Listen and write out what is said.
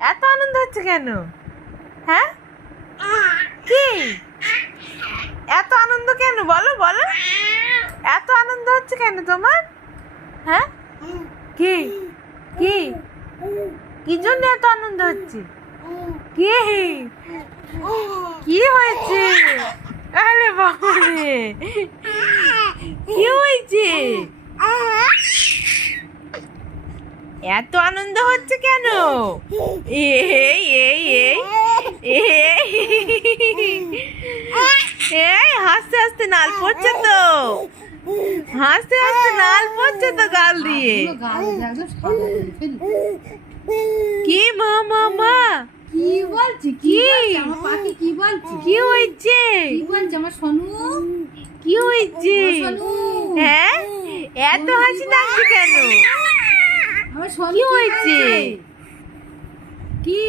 এত আনন্দ হচ্ছে কেন? হ্যাঁ, কি এত আনন্দ কেন? বলো বলো, এত আনন্দ হচ্ছে কেন তোমার? হ্যাঁ, কি কি কি জন্য এত আনন্দ হচ্ছে? কি কি হয়েছে? আরে বাবারে, কি হয়েছে? এত আনন্দ হচ্ছে কেন? এই এই এই এই হাসতে হাসতে নাল পড়ছে তো, হাসতে হাসতে নাল পড়ছে তো গাল দিয়ে। কি মা মা মা কি বলছি? কি বলছি? আমার পাখি কি বলছি? কি হয়েছে? কি বলছি আমার সোনু? কি হয়েছে? সোনু, হ্যাঁ, এত হাসি লাগছে কেন? আমার সোনু কি হয়েছে? কি